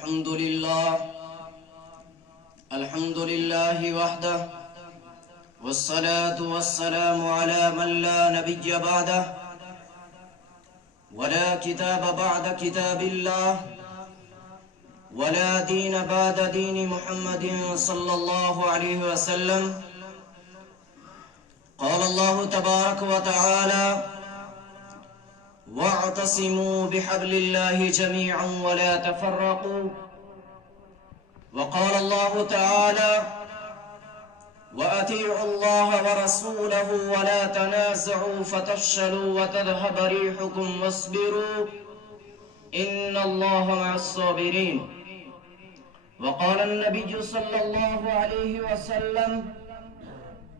الحمد لله وحده والصلاة والسلام على من لا نبي بعده ولا كتاب بعد كتاب الله ولا دين بعد دين محمد صلى الله عليه وسلم. قال الله تبارك وتعالى: واعتصموا بحبل الله جميعا ولا تفرقوا. وقال الله تعالى: وأطيعوا الله ورسوله ولا تنازعوا فتفشلوا وتذهب ريحكم واصبروا إن الله مع الصابرين. وقال النبي صلى الله عليه وسلم: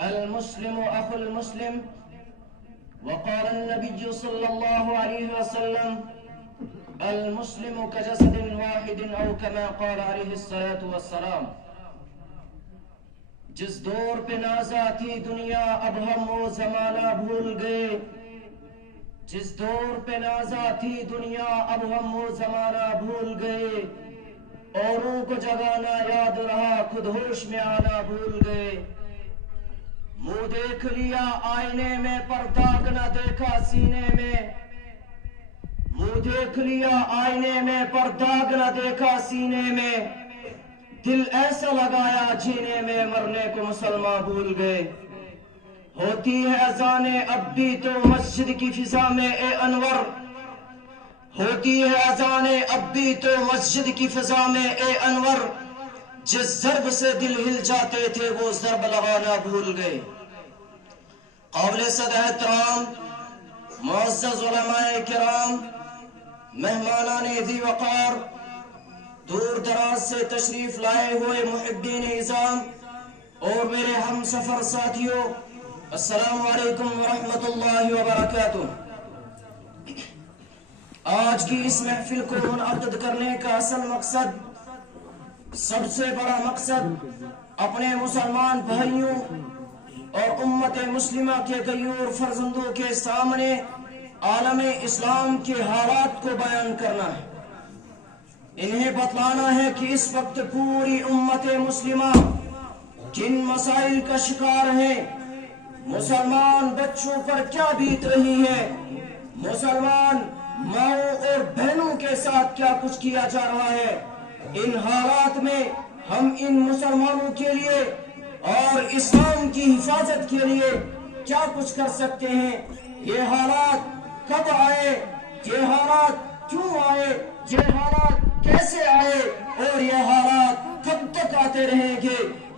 المسلم أخو المسلم. وقال النبي صلى الله عليه وسلم: المسلم كجسد واحد أو كما قال عليه الصلاة والسلام. جس دور پہ نازا تھی دنیا اب ہم وہ زمانہ بھول گئے. جس دور پہ نازا تھی دنیا اب ہم وہ زمانہ بھول گئے. اوروں کو جگانا یاد رہا خود ہوش میں آنا بھول گئے. منہ دیکھ لیا آئینے میں پر داغ نہ دیکھا سینے میں. منہ دیکھ لیا آئینے میں پر داغ نہ دیکھا سینے میں. دل ایسا لگایا جینے میں مرنے کو مسلمان بھول گئے. ہوتی ہے اذانیں اب بھی تو مسجد کی فضا میں اے انور. ہوتی ہے اذانیں اب بھی تو مسجد کی فضا میں اے انور. جس ضرب سے دل ہل جاتے تھے وہ ضرب لگانا بھول گئے. قابل صد احترام معزز علماء کرام، مہمانان ذی وقار، دور دراز سے تشریف لائے ہوئے محبین اعظام اور میرے ہم سفر ساتھیوں، السلام علیکم ورحمۃ اللہ وبرکاتہ. آج کی اس محفل کو منعقد کرنے کا اصل مقصد، سب سے بڑا مقصد، اپنے مسلمان بھائیوں اور امت مسلمہ کے غیور فرزندوں کے سامنے عالم اسلام کے حالات کو بیان کرنا ہے. انہیں بتلانا ہے کہ اس وقت پوری امت مسلمہ جن مسائل کا شکار ہے، مسلمان بچوں پر کیا بیت رہی ہے، مسلمان ماؤں اور بہنوں کے ساتھ کیا کچھ کیا جا رہا ہے، ان حالات میں ہم ان مسلمانوں کے لیے اور اسلام کی حفاظت کے لیے کیا کچھ کر سکتے ہیں. یہ حالات کب آئے، یہ حالات کیوں آئے، یہ حالات کیسے آئے اور یہ حالات کب تک آتے رہیں گے،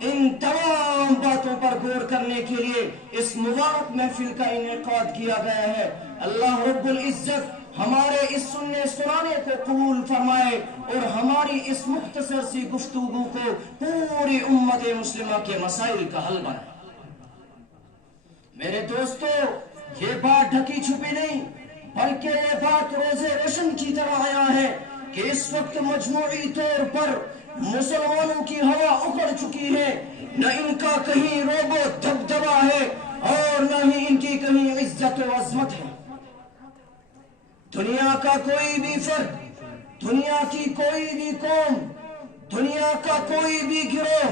ان تمام باتوں پر غور کرنے کے لیے اس مبارک محفل کا انعقاد کیا گیا ہے. اللہ رب العزت ہمارے اس سننے سنانے کو قبول فرمائے اور ہماری اس مختصر سی گفتگو کو پوری امت مسلمہ کے مسائل کا حل بنائے. میرے دوستو، یہ بات ڈھکی چھپی نہیں بلکہ یہ بات روزے روشن کی طرح آیا ہے کہ اس وقت مجموعی طور پر مسلمانوں کی ہوا اکھڑ چکی ہے. نہ ان کا کہیں روب و دبدبا ہے اور نہ ہی ان کی کہیں عزت و عظمت ہے. دنیا کا کوئی بھی فرد، دنیا کی کوئی بھی قوم، دنیا کا کوئی بھی گروہ،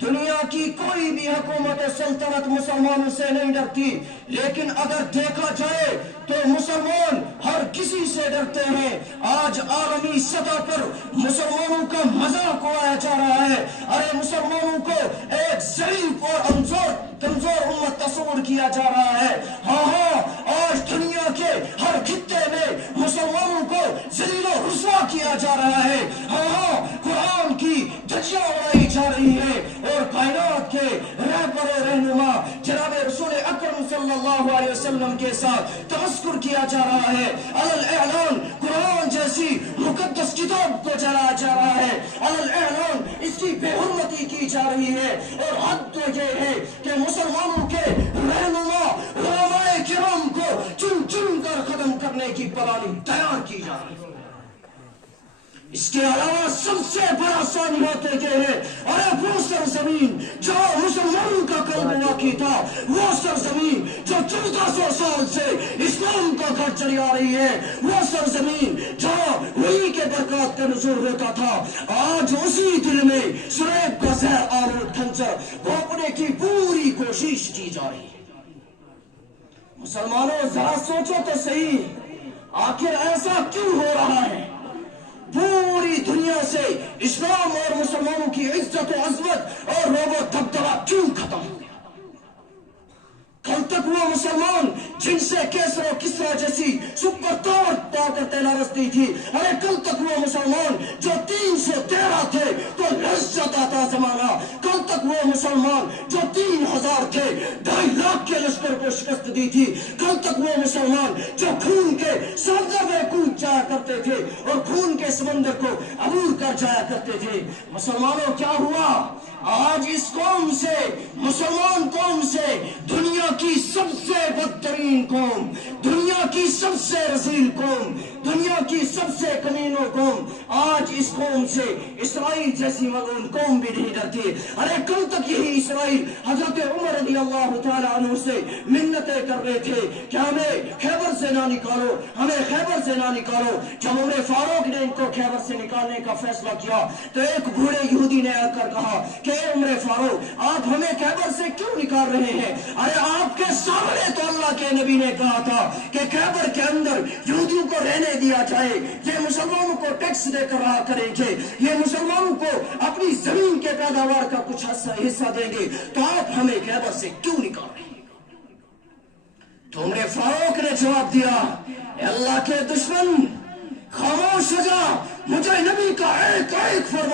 دنیا کی کوئی بھی حکومت و سلطنت مسلمانوں سے نہیں ڈرتی. لیکن اگر دیکھا جائے تو مسلمان ہر کسی سے ڈرتے ہیں. آج عالمی سطح پر مسلمانوں کا مذاق اڑایا جا رہا ہے. ارے مسلمانوں کو ایک ضعیف اور کمزور امت تصور کیا جا رہا ہے. ہاں آج دنیا کے ہر خطے میں مسلمانوں کو ذلیل و رسوا کیا جا رہا ہے. ہاں قرآن کی دھجیاں اڑائی جا رہی ہے اور کائنات کے رہبر و رہنما جناب رسول اکرم صلی اللہ علیہ وسلم کے ساتھ تمسخر کیا جا رہا ہے. علل اعلان قرآن جیسی مقدس کتاب کو جلایا جا رہا ہے. علل اعلان اس کی بے حرمتی کی جا رہی ہے. اور حد تو یہ ہے کہ مسلمانوں کے رہنما علماء کرام کو چن چن کر ختم کرنے کی پلانی تیار کی جا رہی ہے. اس کے علاوہ سب سے بڑا ثانیات یہ ہے، ارے وہ سرزمین جو مسلمانوں کا قلب واقعی تھا، وہ سرزمین جو 1400 سال سے اسلام کا گھر چلی آ رہی ہے، وہ سرزمین جو وہی کے برکات کا نزول ہوتا تھا، آج اسی دل میں شریب کا زہر آلود کھنجر گھونپنے کی پوری کوشش کی جا رہی ہے۔ مسلمانوں ذرا سوچو تو صحیح، آخر ایسا کیوں ہو رہا ہے؟ پوری دنیا سے اسلام اور مسلمانوں کی عزت و عظمت اور رعب و دبدبہ کیوں ختم ہو گیا؟ کل تک وہ مسلمان جن سے کیسر و کسرا جیسی سپر طاقتیں لرزتی تھی، ارے کل تک وہ مسلمان جو 313 تھے تو لذت آتا زمانہ، کل تک وہ مسلمان جو 3000 تھے 2.5 لاکھ کے لشکر کو شکست دی تھی، کل تک وہ مسلمان جو خون کے سمندر میں کود جایا کرتے تھے اور خون کے سمندر کو عبور کر جایا کرتے تھے۔ مسلمانوں کیا ہوا؟ آج اس قوم سے، مسلمان قوم سے، دنیا کی سب سے بدترین قوم، دنیا کی سب سے رذیل قوم، دنیا کی سب سے کمینوں قوم، آج اس قوم سے اسرائیل جیسی ملعون قوم بھی نہیں ڈرتی۔ ارے کل تک یہی اسرائیل حضرت عمر رضی اللہ تعالیٰ عنہ سے منتیں کر رہے تھے کہ ہمیں خیبر سے نہ نکالو، ہمیں خیبر سے نہ نکالو۔ جب عمر فاروق نے ان کو خیبر سے نکالنے کا فیصلہ کیا تو ایک بوڑھے یہودی نے آ کر کہا کہ اے عمر فاروق، آپ ہمیں خیبر سے کیوں نکال رہے ہیں؟ ارے آپ کے سامنے تو اللہ کے نبی نے کہا تھا کہ خیبر کے اندر یہودیوں کو رہنے دیا جائے، یہ مسلمانوں کو ٹیکس دے کر رہا کریں گے، یہ مسلمانوں کو اپنی زمین کے پیداوار کا کچھ حصہ دیں گے، تو آپ ہمیں خیبر سے کیوں نکال رہے ہیں؟ تو عمر فاروق نے جواب دیا، اے اللہ کے دشمن، خاموش ہو جا، مجھے نبی کا ایک ایک فرمان